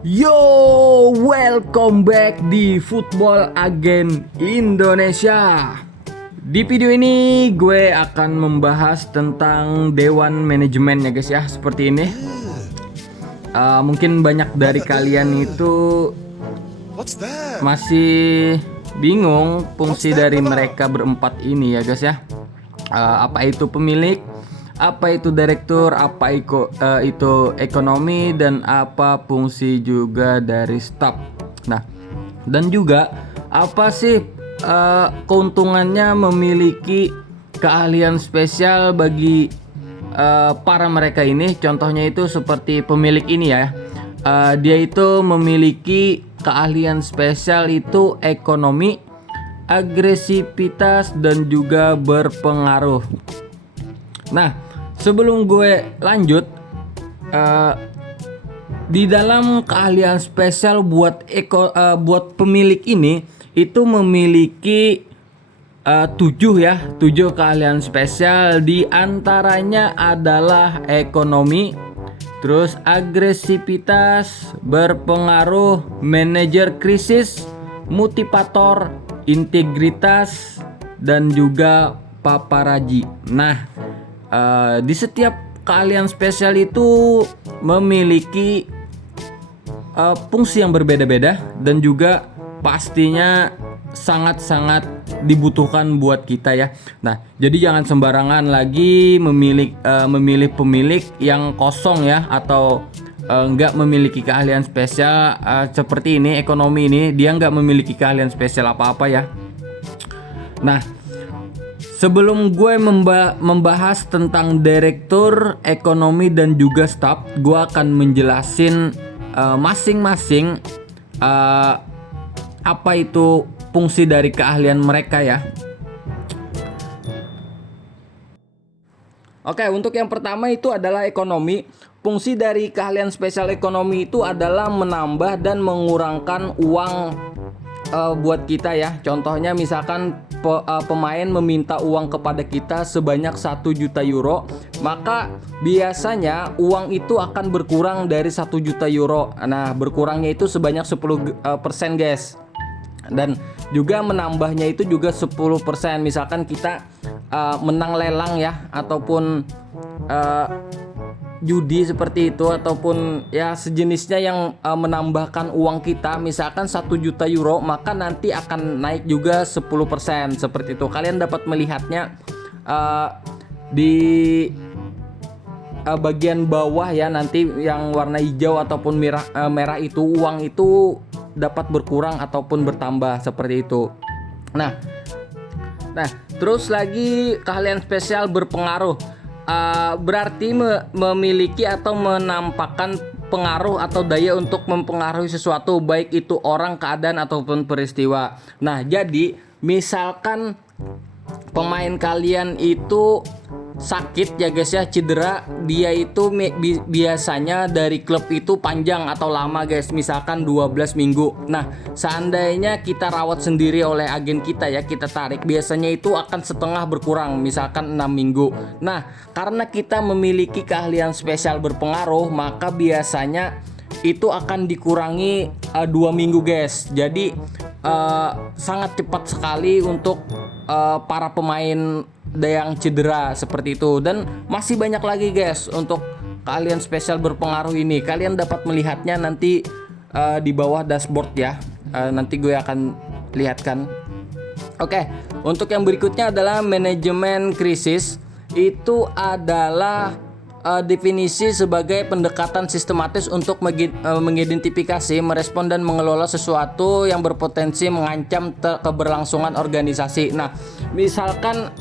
Yo, welcome back di Football Agen Indonesia. Di video ini gue akan membahas tentang Dewan Manajemen ya guys ya, seperti ini. Mungkin banyak dari kalian itu masih bingung fungsi dari mereka berempat ini ya guys ya. Apa itu pemilik, apa itu direktur, apa itu ekonomi, dan apa fungsi juga dari staff. Nah, dan juga apa sih keuntungannya memiliki keahlian spesial bagi para mereka ini. Contohnya itu seperti pemilik ini ya. Dia itu memiliki keahlian spesial itu ekonomi, agresivitas, dan juga berpengaruh. Nah, sebelum gue lanjut, di dalam keahlian spesial buat pemilik ini itu memiliki 7 keahlian spesial. Di antaranya adalah ekonomi, terus agresivitas, berpengaruh, manajer krisis, motivator, integritas, dan juga paparazi. Nah, di setiap keahlian spesial itu memiliki fungsi yang berbeda-beda dan juga pastinya sangat-sangat dibutuhkan buat kita ya. Nah, jadi jangan sembarangan lagi memilih pemilik yang kosong ya, atau nggak memiliki keahlian spesial. Seperti ini, ekonomi ini dia nggak memiliki keahlian spesial apa-apa ya. Nah, sebelum gue membahas tentang direktur, ekonomi, dan juga staff, gue akan menjelasin masing-masing apa itu fungsi dari keahlian mereka ya. Oke, untuk yang pertama itu adalah ekonomi. Fungsi dari keahlian spesial ekonomi itu adalah menambah dan mengurangkan uang buat kita ya. Contohnya misalkan pemain meminta uang kepada kita sebanyak 1 juta euro, maka biasanya uang itu akan berkurang dari 1 juta euro. Nah, berkurangnya itu sebanyak 10% guys. Dan juga menambahnya itu juga 10%. Misalkan kita menang lelang ya, ataupun judi seperti itu, ataupun ya sejenisnya yang menambahkan uang kita, misalkan 1 juta euro, maka nanti akan naik juga 10%, seperti itu. Kalian dapat melihatnya di bagian bawah ya, nanti yang warna hijau ataupun merah itu, uang itu dapat berkurang ataupun bertambah seperti itu. Nah, terus lagi keahlian spesial berpengaruh. Berarti memiliki atau menampakkan pengaruh atau daya untuk mempengaruhi sesuatu, baik itu orang, keadaan, ataupun peristiwa. Nah, jadi misalkan pemain kalian itu sakit ya guys ya, cedera, dia itu biasanya dari klub itu panjang atau lama guys, misalkan 12 minggu. Nah, seandainya kita rawat sendiri oleh agen kita ya, kita tarik, biasanya itu akan setengah berkurang, misalkan 6 minggu. Nah, karena kita memiliki keahlian spesial berpengaruh, maka biasanya itu akan dikurangi 2 minggu guys. Jadi sangat cepat sekali untuk para pemain yang cedera seperti itu. Dan masih banyak lagi guys untuk keahlian spesial berpengaruh ini. Kalian dapat melihatnya nanti di bawah dashboard ya. Nanti gue akan lihatkan. Oke, untuk yang berikutnya adalah manajemen krisis. Itu adalah definisi sebagai pendekatan sistematis untuk mengidentifikasi, merespon, dan mengelola sesuatu yang berpotensi mengancam keberlangsungan organisasi. Nah, misalkan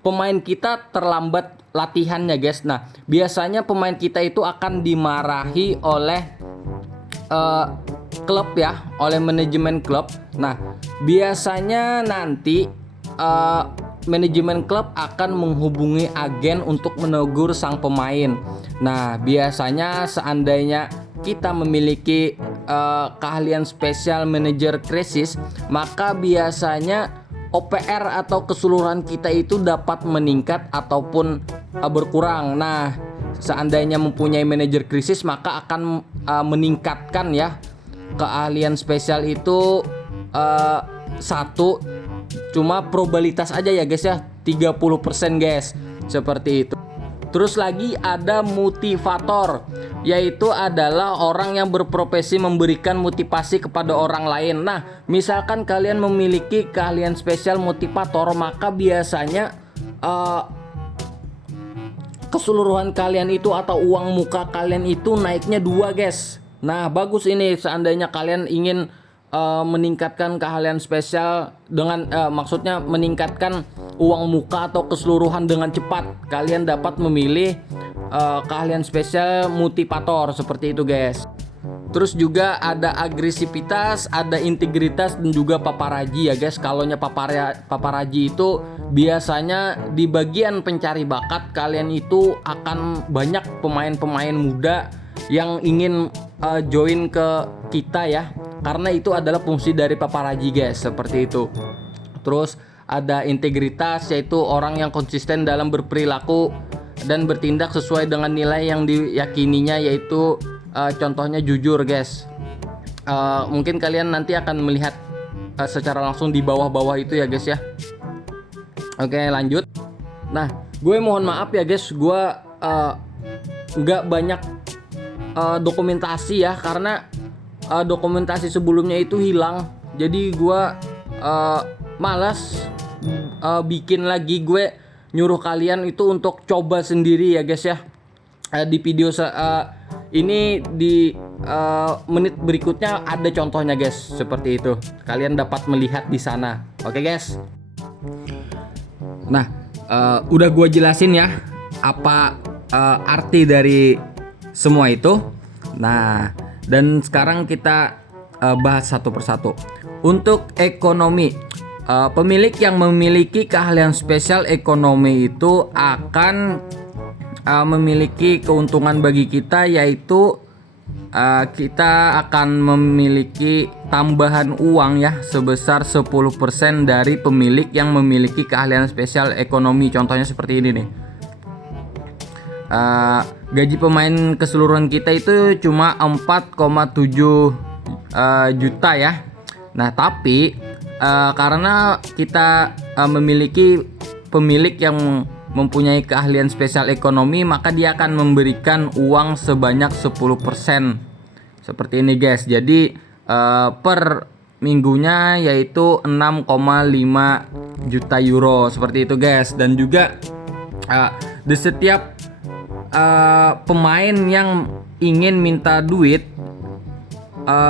pemain kita terlambat latihannya guys. Nah, biasanya pemain kita itu akan dimarahi oleh klub ya, oleh manajemen klub. Nah, biasanya nanti manajemen klub akan menghubungi agen untuk menegur sang pemain. Nah, biasanya seandainya kita memiliki keahlian spesial manajer krisis, maka biasanya OPR atau keseluruhan kita itu dapat meningkat ataupun berkurang. Nah, seandainya mempunyai manajer krisis maka akan meningkatkan ya keahlian spesial itu satu, cuma probabilitas aja ya guys ya, 30% guys, seperti itu. Terus lagi ada motivator, yaitu adalah orang yang berprofesi memberikan motivasi kepada orang lain. Nah, misalkan kalian memiliki keahlian spesial motivator, maka biasanya keseluruhan kalian itu atau uang muka kalian itu naiknya 2 guys. Nah, bagus ini seandainya kalian ingin meningkatkan keahlian spesial dengan maksudnya meningkatkan uang muka atau keseluruhan dengan cepat. Kalian dapat memilih keahlian spesial motivator seperti itu guys. Terus juga ada agresivitas, ada integritas dan juga paparaji ya guys. Kalonya paparaji itu biasanya di bagian pencari bakat, kalian itu akan banyak pemain-pemain muda yang ingin join ke kita ya, karena itu adalah fungsi dari paparaji guys, seperti itu. Terus ada integritas, yaitu orang yang konsisten dalam berperilaku dan bertindak sesuai dengan nilai yang diyakininya, yaitu contohnya jujur guys. Mungkin kalian nanti akan melihat secara langsung di bawah-bawah itu ya guys ya. Oke, lanjut. Nah, gue mohon maaf ya guys, gue nggak banyak dokumentasi ya, karena dokumentasi sebelumnya itu hilang. Jadi gue malas bikin lagi. Gue nyuruh kalian itu untuk coba sendiri ya guys ya. Di video ini di menit berikutnya ada contohnya guys, seperti itu. Kalian dapat melihat di sana. Oke guys. Nah, udah gue jelasin ya apa arti dari semua itu. Nah, dan sekarang kita bahas satu persatu. Untuk ekonomi, pemilik yang memiliki keahlian spesial ekonomi itu akan memiliki keuntungan bagi kita, yaitu kita akan memiliki tambahan uang ya sebesar 10% dari pemilik yang memiliki keahlian spesial ekonomi. Contohnya seperti ini nih. Gaji pemain keseluruhan kita itu cuma 4,7 juta ya. Nah, tapi karena kita memiliki pemilik yang mempunyai keahlian spesial ekonomi, maka dia akan memberikan uang sebanyak 10%. Seperti ini guys. Jadi per minggunya yaitu 6,5 juta euro, seperti itu guys. Dan juga di setiap pemain yang ingin minta duit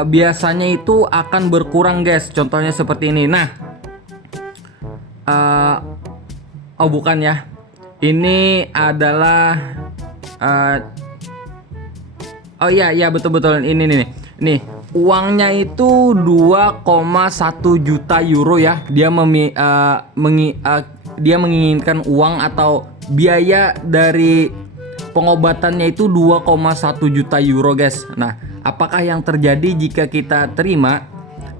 biasanya itu akan berkurang guys. Contohnya seperti ini. Nah, oh bukan ya, ini adalah oh iya betul ini nih uangnya itu 2,1 juta euro ya. Dia dia menginginkan uang atau biaya dari pengobatannya itu 2,1 juta euro guys. Nah, apakah yang terjadi jika kita terima?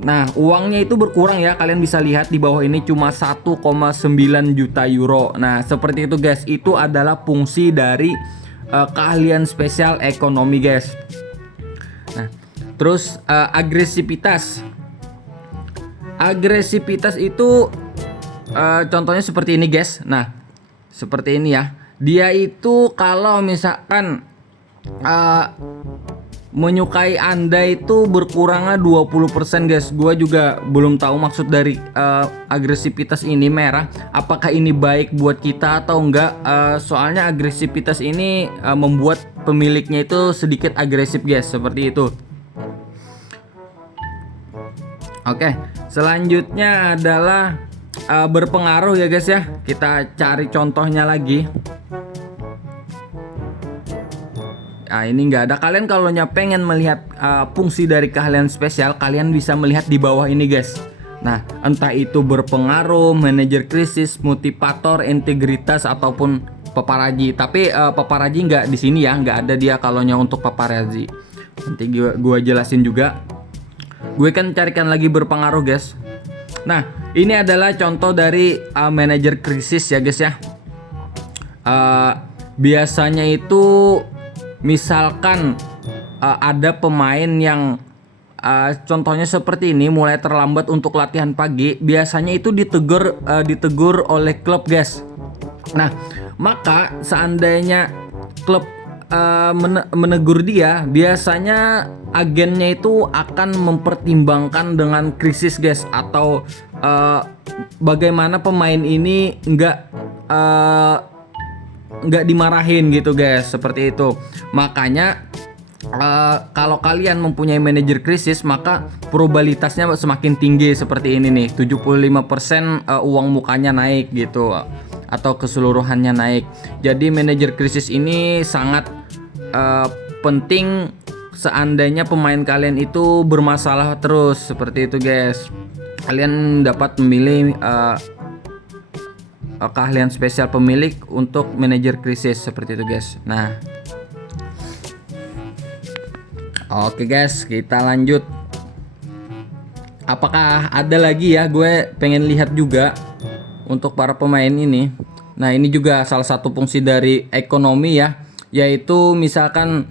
Nah, uangnya itu berkurang ya. Kalian bisa lihat di bawah ini cuma 1,9 juta euro. Nah, seperti itu guys. Itu adalah fungsi dari keahlian spesial ekonomi guys. Nah, terus agresivitas. Agresivitas itu contohnya seperti ini guys. Nah, seperti ini ya. Dia itu kalau misalkan menyukai Anda itu berkurangnya 20% guys. Gua juga belum tahu maksud dari agresivitas ini merah. Apakah ini baik buat kita atau enggak? Soalnya agresivitas ini membuat pemiliknya itu sedikit agresif guys, seperti itu. Oke, selanjutnya adalah berpengaruh ya guys ya. Kita cari contohnya lagi. Nah, ini nggak ada. Kalian kalau pengen melihat fungsi dari keahlian spesial, kalian bisa melihat di bawah ini guys. Nah, entah itu berpengaruh, manajer krisis, motivator, integritas ataupun paparaji. Tapi paparaji nggak di sini ya, nggak ada dia kalonya untuk paparaji. Nanti gua jelasin juga. Gue kan carikan lagi berpengaruh guys. Nah, ini adalah contoh dari manajer krisis ya guys ya. biasanya itu misalkan ada pemain yang contohnya seperti ini mulai terlambat untuk latihan pagi, biasanya itu ditegur oleh klub, guys. Nah, maka seandainya klub menegur dia, biasanya agennya itu akan mempertimbangkan dengan krisis, guys, atau bagaimana pemain ini nggak dimarahin gitu, guys, seperti itu. Makanya kalau kalian mempunyai manajer krisis, maka probabilitasnya semakin tinggi seperti ini nih, 75% uang mukanya naik gitu, atau keseluruhannya naik. Jadi manajer krisis ini sangat penting seandainya pemain kalian itu bermasalah terus, seperti itu, guys. Kalian dapat memilih keahlian spesial pemilik untuk manajer krisis, seperti itu, guys. Nah, oke, guys, kita lanjut. Apakah ada lagi ya? Gue pengen lihat juga untuk para pemain ini. Nah, ini juga salah satu fungsi dari ekonomi ya, yaitu misalkan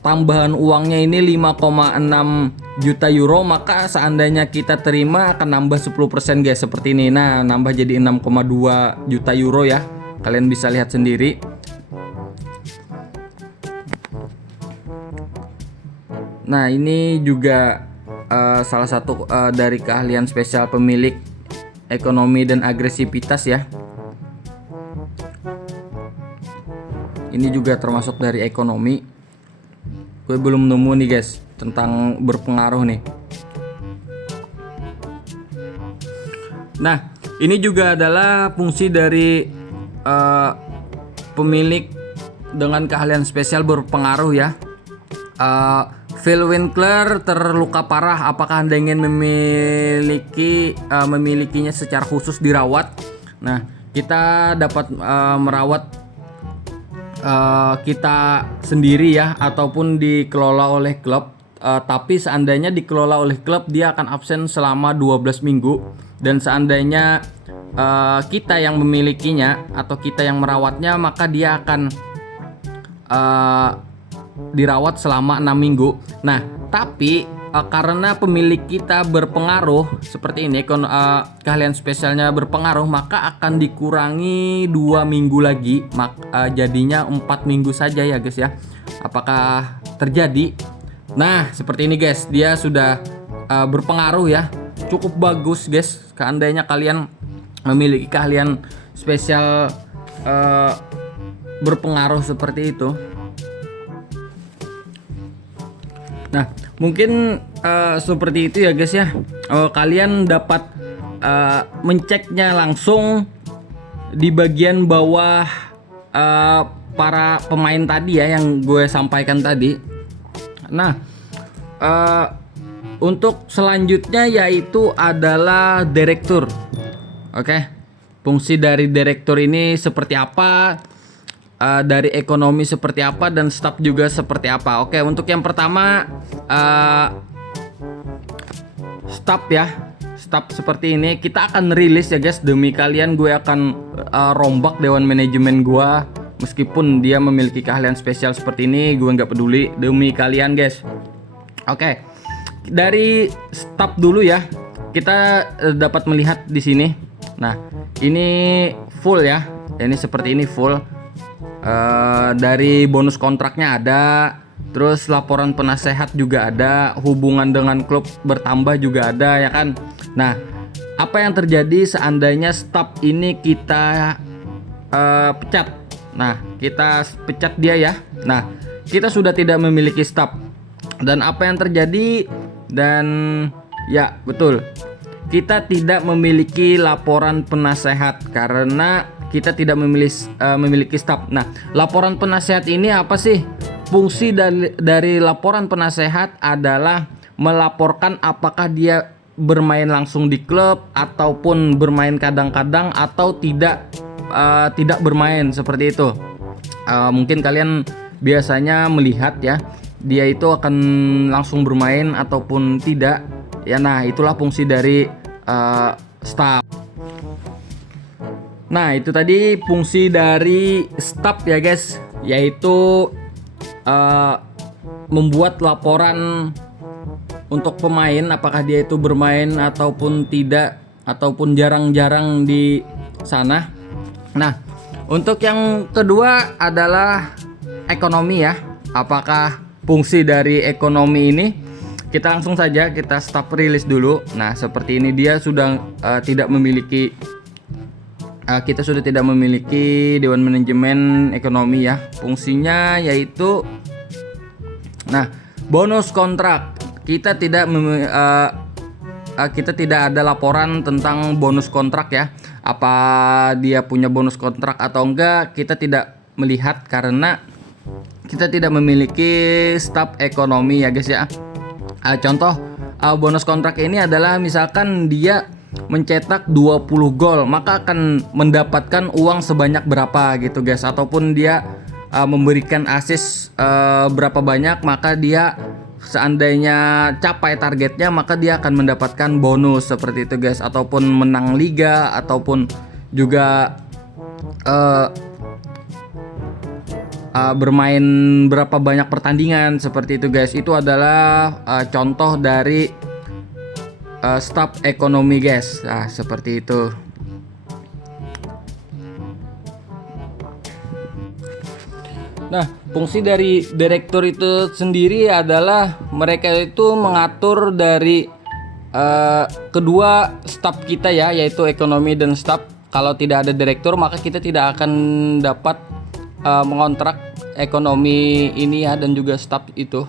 tambahan uangnya ini 5,6 juta euro, maka seandainya kita terima akan nambah 10%, guys, seperti ini. Nah, nambah jadi 6,2 juta euro ya. Kalian bisa lihat sendiri. Nah, ini juga salah satu dari keahlian spesial pemilik, ekonomi dan agresivitas ya. Ini juga termasuk dari ekonomi. Gue belum nemu nih, guys, tentang berpengaruh nih. Nah, ini juga adalah fungsi dari pemilik dengan keahlian spesial berpengaruh ya. Phil Winkler terluka parah. Apakah Anda ingin memilikinya secara khusus dirawat? Nah, kita dapat merawat kita sendiri ya, ataupun dikelola oleh klub. Tapi seandainya dikelola oleh klub, dia akan absen selama 12 minggu. Dan seandainya kita yang memilikinya atau kita yang merawatnya, maka dia akan dirawat selama 6 minggu. Nah, tapi karena pemilik kita berpengaruh seperti ini, keahlian spesialnya berpengaruh, maka akan dikurangi 2 minggu lagi, jadinya 4 minggu saja ya, guys ya. Apakah terjadi? Nah, seperti ini, guys, dia sudah berpengaruh ya, cukup bagus, guys. Seandainya kalian memiliki keahlian spesial berpengaruh seperti itu. Nah, mungkin seperti itu ya, guys ya. Kalian dapat menceknya langsung di bagian bawah para pemain tadi ya, yang gue sampaikan tadi. Nah, untuk selanjutnya yaitu adalah direktur. Oke, fungsi dari direktur ini seperti apa? Dari ekonomi seperti apa, dan staff juga seperti apa. Oke, untuk yang pertama staff ya. Staff seperti ini kita akan rilis ya, guys. Demi kalian gue akan rombak dewan manajemen gue. Meskipun dia memiliki keahlian spesial seperti ini, gue nggak peduli, demi kalian, guys. Oke, dari staff dulu ya. Kita dapat melihat di sini. Nah, ini full ya. Ini seperti ini full. Dari bonus kontraknya ada, terus laporan penasehat juga ada, hubungan dengan klub bertambah juga ada ya kan. Nah, apa yang terjadi seandainya staff ini kita pecat? Nah, kita pecat dia ya. Nah, kita sudah tidak memiliki staff. Dan apa yang terjadi? Dan ya betul, kita tidak memiliki laporan penasehat karena kita tidak memiliki staf. Nah, laporan penasehat ini apa sih? Fungsi dari laporan penasehat adalah melaporkan apakah dia bermain langsung di klub ataupun bermain kadang-kadang atau tidak bermain, seperti itu. Mungkin kalian biasanya melihat ya, dia itu akan langsung bermain ataupun tidak. Ya, nah itulah fungsi dari staf. Nah, itu tadi fungsi dari staff ya guys, yaitu membuat laporan untuk pemain apakah dia itu bermain ataupun tidak, ataupun jarang-jarang di sana. Nah, untuk yang kedua adalah ekonomi ya. Apakah fungsi dari ekonomi ini? Kita langsung saja kita stop rilis dulu. Nah, seperti ini dia sudah tidak memiliki kita sudah tidak memiliki dewan manajemen ekonomi ya. Fungsinya yaitu bonus kontrak. Kita tidak ada laporan tentang bonus kontrak ya. Apa dia punya bonus kontrak atau enggak, kita tidak melihat karena kita tidak memiliki staf ekonomi ya guys ya. Contoh bonus kontrak ini adalah misalkan dia mencetak 20 gol, maka akan mendapatkan uang sebanyak berapa gitu guys. Ataupun dia memberikan assist berapa banyak, maka dia seandainya capai targetnya maka dia akan mendapatkan bonus seperti itu guys. Ataupun menang liga, ataupun juga bermain berapa banyak pertandingan seperti itu guys. Itu adalah contoh dari staf ekonomi guys. Nah, seperti itu. Nah, fungsi dari direktur itu sendiri adalah mereka itu mengatur dari kedua staf kita ya, yaitu ekonomi dan staf. Kalau tidak ada direktur maka kita tidak akan dapat mengontrak ekonomi ini ya, dan juga staf itu.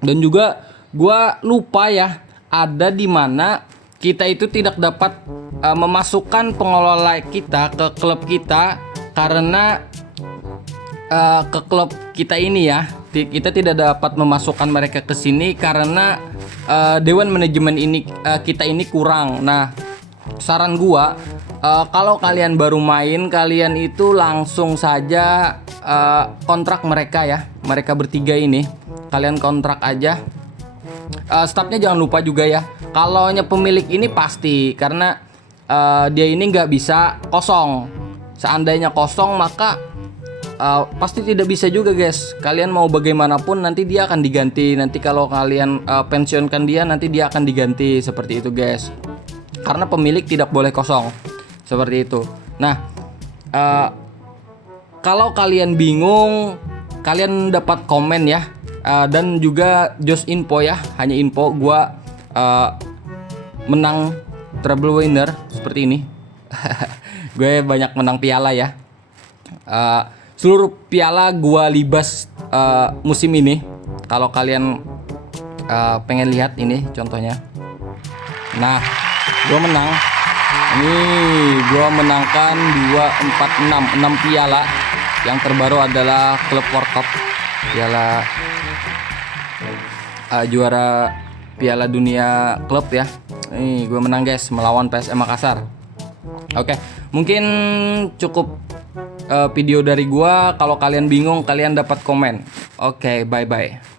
Dan juga gua lupa ya, ada di mana kita itu tidak dapat memasukkan pengelola kita ke klub kita karena ke klub kita ini ya, kita tidak dapat memasukkan mereka ke sini karena dewan manajemen ini kita ini kurang. Nah, saran gua kalau kalian baru main, kalian itu langsung saja kontrak mereka ya, mereka bertiga ini kalian kontrak aja. Stafnya jangan lupa juga ya. Kalau pemilik ini pasti, karena dia ini nggak bisa kosong. Seandainya kosong maka pasti tidak bisa juga guys. Kalian mau bagaimanapun nanti dia akan diganti. Nanti kalau kalian pensiunkan dia, nanti dia akan diganti seperti itu guys. Karena pemilik tidak boleh kosong seperti itu. Nah, kalau kalian bingung, kalian dapat komen ya. Dan juga just info ya, hanya info. Gua menang treble winner seperti ini. Gue banyak menang piala ya. Seluruh piala gua libas musim ini. Kalau kalian pengen lihat ini contohnya. Nah, gua menang. Ini gua menangkan 6 piala. Yang terbaru adalah Club World Cup, piala juara Piala Dunia klub ya. Ini gua menang guys melawan PSM Makassar. Oke, mungkin cukup video dari gua. Kalau kalian bingung, kalian dapat komen. Oke, bye bye.